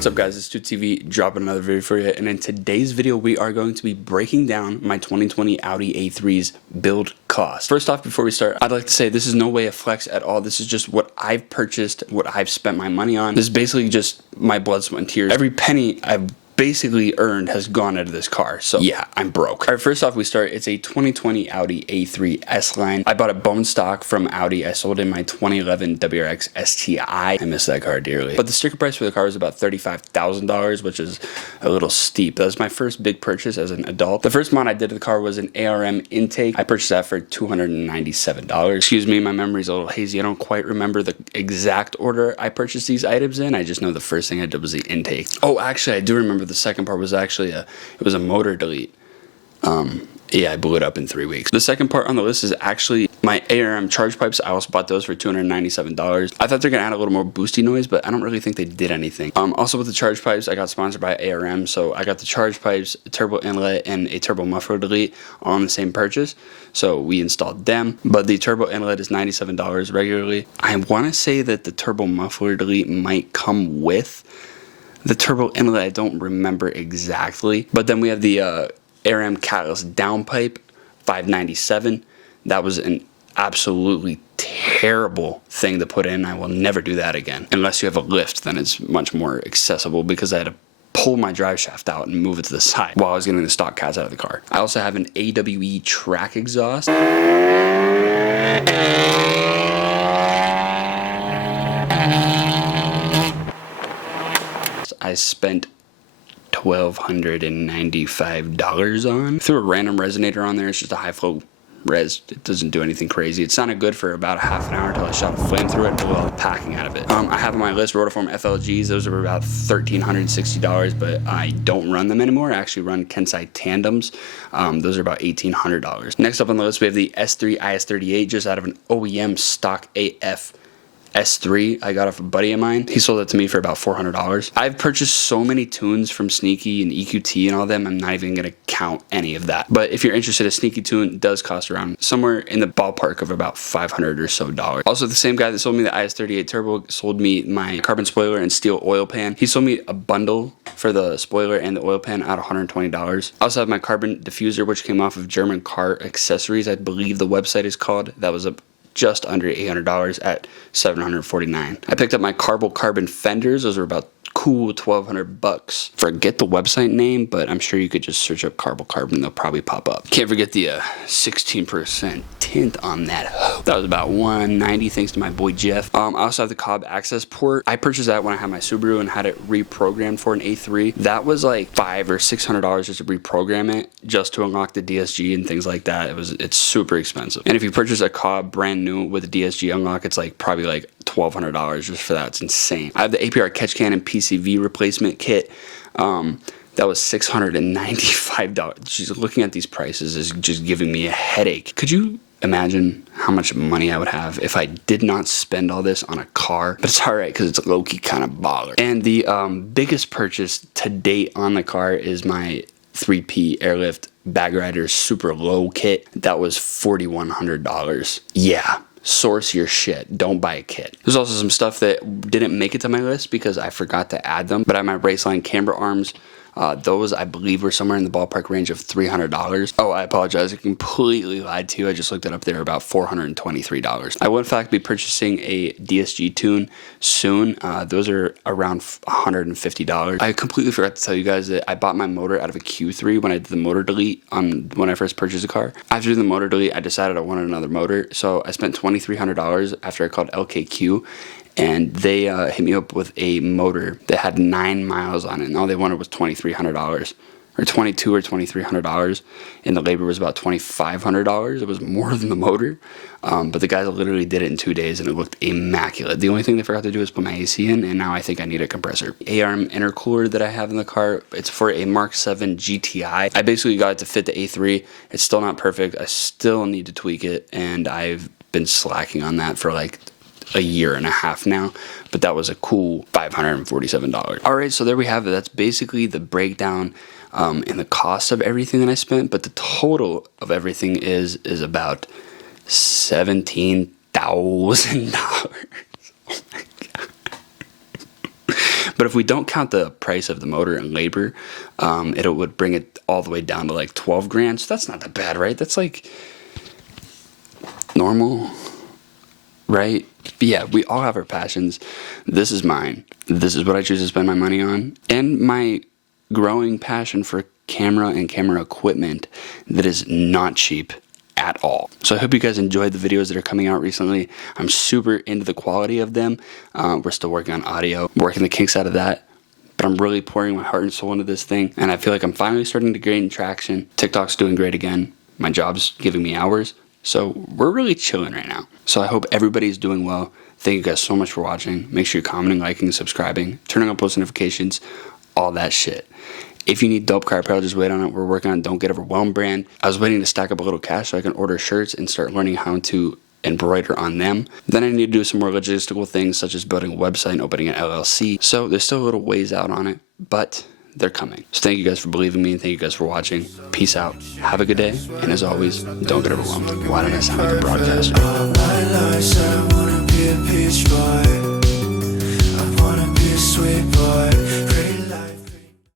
What's up guys, it's Ttrs dropping another video for you, and in today's video we are going to be breaking down my 2020 Audi A3's build cost. First off, before we start, I'd like to say this is no way a flex at all. This is just what I've purchased, what I've spent my money on. This is basically just my blood, sweat, and tears. Every penny I've basically earned has gone out of this car, so yeah, I'm broke. All right, first off we start, it's a 2020 Audi A3 S-Line. I bought it bone stock from Audi. I sold in my 2011 WRX STI. I miss that car dearly. But the sticker price for the car was about $35,000, which is a little steep. That was my first big purchase as an adult. The first mod I did to the car was an ARM intake. I purchased that for $297. Excuse me, my memory's a little hazy. I don't quite remember the exact order I purchased these items in. I just know the first thing I did was the intake. Oh, actually, I do remember the second part was actually it was a motor delete. Yeah, I blew it up in 3 weeks. The second part on the list is actually my ARM charge pipes. I also bought those for $297. I thought they're gonna add a little more boosty noise, but I don't really think they did anything. Also with the charge pipes, I got sponsored by ARM, so I got the charge pipes, a turbo inlet, and a turbo muffler delete all in the same purchase. So we installed them, but the turbo inlet is $97 regularly. I want to say that the turbo muffler delete might come with the turbo inlet. I don't remember exactly, but then we have the ARM catalyst downpipe, $597. That was an absolutely terrible thing to put in. I will never do that again. Unless you have a lift, then it's much more accessible, because I had to pull my drive shaft out and move it to the side while I was getting the stock cats out of the car. I also have an AWE track exhaust. I spent $1,295 on. Threw a random resonator on there. It's just a high flow res. It doesn't do anything crazy. It sounded good for about a half an hour until I shot a flame through it and blew all the packing out of it. I have on my list Rotiform FLGs. Those are about $1,360, but I don't run them anymore. I actually run Kensai tandems. Those are about $1,800. Next up on the list we have the S3 IS38, just out of an OEM stock AF S3 I got off a buddy of mine. He sold it to me for about $400. I've purchased so many tunes from Sneaky and EQT and all them, I'm not even gonna count any of that. But if you're interested, a Sneaky tune does cost around somewhere in the ballpark of about $500 or so. Also, the same guy that sold me the IS38 Turbo sold me my carbon spoiler and steel oil pan. He sold me a bundle for the spoiler and the oil pan at $120. I also have my carbon diffuser, which came off of German Car Accessories, I believe the website is called. That was just under $800 at $749. I picked up my carbon fenders. Those were about cool $1,200. Forget the website name, but I'm sure you could just search up carbon. They'll probably pop up. Can't forget the 16% tint on that. That was about $190, thanks to my boy Jeff. I also have the Cobb access port. I purchased that when I had my Subaru and had it reprogrammed for an A3. That was like $500 or $600 just to reprogram it, just to unlock the DSG and things like that. It's super expensive. And if you purchase a Cobb brand new with a DSG unlock, it's like probably like $1,200 just for that. It's insane. I have the APR catch can and PCV replacement kit. That was $695. Just looking at these prices is just giving me a headache. Could you imagine how much money I would have if I did not spend all this on a car? But it's alright, because it's low-key kind of baller. And the biggest purchase to date on the car is my 3P Airlift bagriders super low kit. That was $4,100. Yeah. Source your shit. Don't buy a kit. There's also some stuff that didn't make it to my list because I forgot to add them, but I have my Raceline camber arms. Those I believe were somewhere in the ballpark range of $300. Oh, I apologize. I completely lied to you. I just looked it up. They were about $423. I will in fact be purchasing a DSG tune soon. Those are around $150. I completely forgot to tell you guys that I bought my motor out of a Q3 when I did the motor delete when I first purchased the car. After doing the motor delete, I decided I wanted another motor, so I spent $2,300 after I called LKQ. And they hit me up with a motor that had 9 miles on it, and all they wanted was $2,300, or $2,200 or $2,300, and the labor was about $2,500. It was more than the motor, but the guys literally did it in 2 days, and it looked immaculate. The only thing they forgot to do is put my AC in, and now I think I need a compressor. ARM intercooler that I have in the car, it's for a Mark 7 GTI. I basically got it to fit the A3. It's still not perfect. I still need to tweak it, and I've been slacking on that for like a year and a half now, but that was a cool $547. All right, so there we have it. That's basically the breakdown and the cost of everything that I spent, but the total of everything is about $17,000. Oh my God. But if we don't count the price of the motor and labor, it would bring it all the way down to like 12 grand. So that's not that bad, right? That's like normal, right? But yeah, we all have our passions. This is mine. This is what I choose to spend my money on. And my growing passion for camera and camera equipment that is not cheap at all. So I hope you guys enjoyed the videos that are coming out recently. I'm super into the quality of them. We're still working on audio, working the kinks out of that, but I'm really pouring my heart and soul into this thing, and I feel like I'm finally starting to gain traction. TikTok's doing great again. My job's giving me hours, so we're really chilling right now. So I hope everybody's doing well. Thank you guys so much for watching. Make sure you're commenting, liking, subscribing, turning on post notifications, all that shit. If you need dope car apparel, just wait on it. We're working on Don't Get Overwhelmed brand. I was waiting to stack up a little cash so I can order shirts and start learning how to embroider on them. Then I need to do some more logistical things such as building a website and opening an LLC. So there's still a little ways out on it, but they're coming. So thank you guys for believing me, and thank you guys for watching. Peace out. Have a good day. And as always, don't get overwhelmed. Why don't I sound like a broadcaster? I wanna be a peach boy. I wanna be a sweet boy.